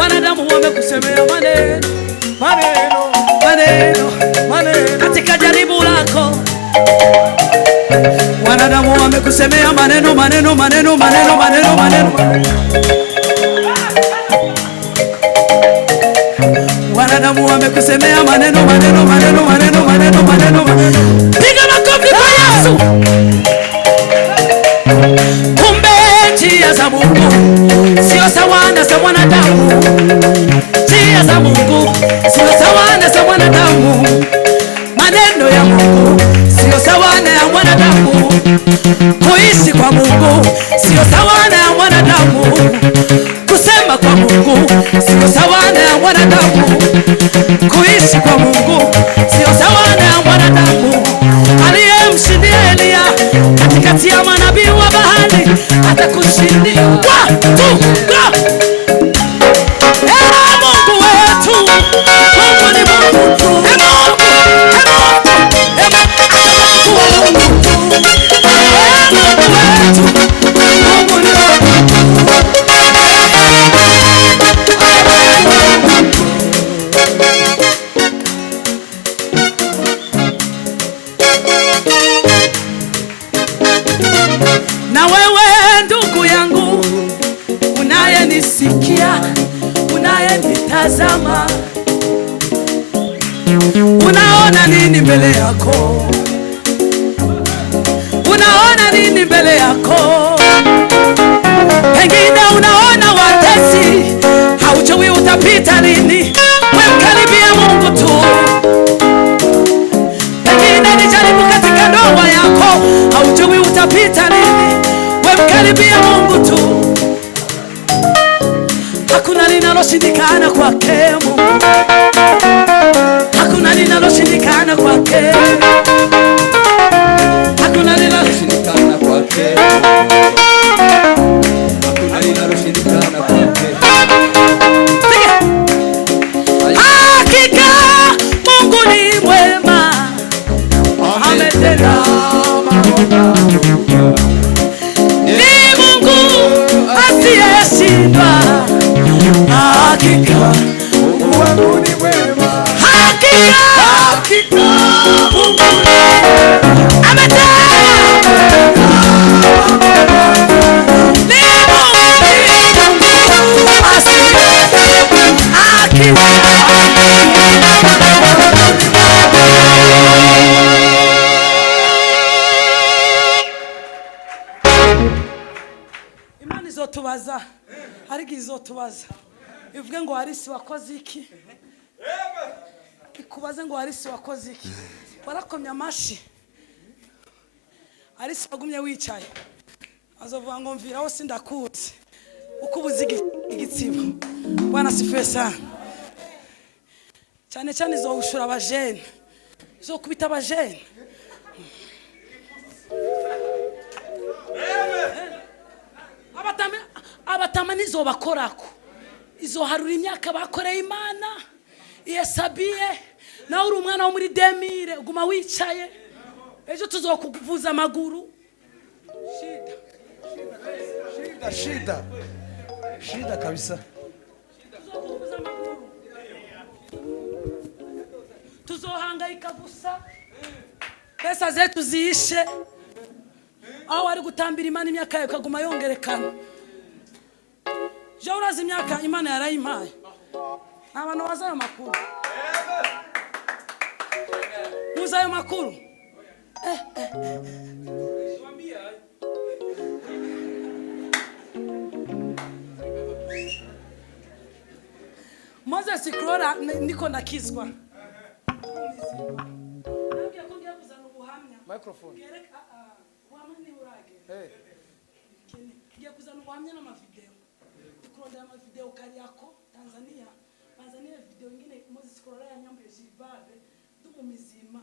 wanadamu wamekusemea maneno, maneno, maneno, maneno. Katika jaribu lako wanadamu wamekusemea maneno, maneno, maneno, maneno, maneno, maneno. Wanadamu wamekusemea maneno, maneno, maneno, maneno, maneno, maneno. Piga makofi kwa Yesu. Kumbe njia za Mungu sio sawa na za mwanadamu. Njia za Mungu sio sawa na za mwanadamu. Maneno ya Mungu sio sawa na ya mwanadamu. Kuishi kwa Mungu sio sawa na ya mwanadamu. Kusema kwa Mungu sio sawa na ya mwanadamu. Kuishi kwa Mungu sio sawa na ya mwanadamu. Aliyemshindia Elia katikati ya manabii wa bahari atakushindia. Mungu wetu, Mungu ni Mungu tu. Na wewe ndugu yangu unayenisikia, unayenitazama, unaona nini mbele yako? Unaona nini mbele yako? Pengine unaona watesi, haujui utapita lini. Mkaribia Mungu tu. Pengine ni jaribu katika ndoa yako, haujui utapita lini. Mkaribia Mungu tu. Hakuna linaloshindikana kwake Mungu. Hakuna linaloshindikana kwake. Hakuna linaloshindikana kwake. Hakuna linaloshindikana kwake. Hakika Mungu ni mwema. Ametenda mambo. Ni Mungu asiyeshindwa. Hakika Mungu wangu ni mwema. Hakika Mungu ni mwema. Ametenda. Ni Mungu asiyeshindwa. Hakika Imani zotubaza, ariko izotubaza. Ivuge ngo Harisi wakoze iki? Ikubaze ngo Harisi wakoze iki? Warakomye amashi. Harisi wagumye wicaye. Azovuga ngo mviraho sindakuzi. Ukubuze igitsibo. Bwana sifiwe sana. Cyane cyane izohushura abajene. Izokubita abajene. Abatama nizo bakorako. Izo harura imyaka bakoreye Imana. Yesabiye na uri umwana wo muri demire uguma wicaye. Ejo tuzokuvuza amaguru. Shida kabisa. Tuzokuvuza amaguru. Tuzohangaika gusa. Pesa zetu ziishe. Aho wari gutambira Imana imyaka yawe kaguma yongerekana. Je urazi imyaka Imana yarayimpaye. Abantu bazayo makuru. Muzayo makuru. Moses Krora niko ndakizwa. Nabwiye ko ngiye kuzana ubuhamya. Microphone. Wamani urage. Ngiye kuzana ubuhamya n'amavideo. Tukurondera amavideo Kariako Tanzania video nyingine Moses Krora yanyambuye Zimbabwe ndumumizima.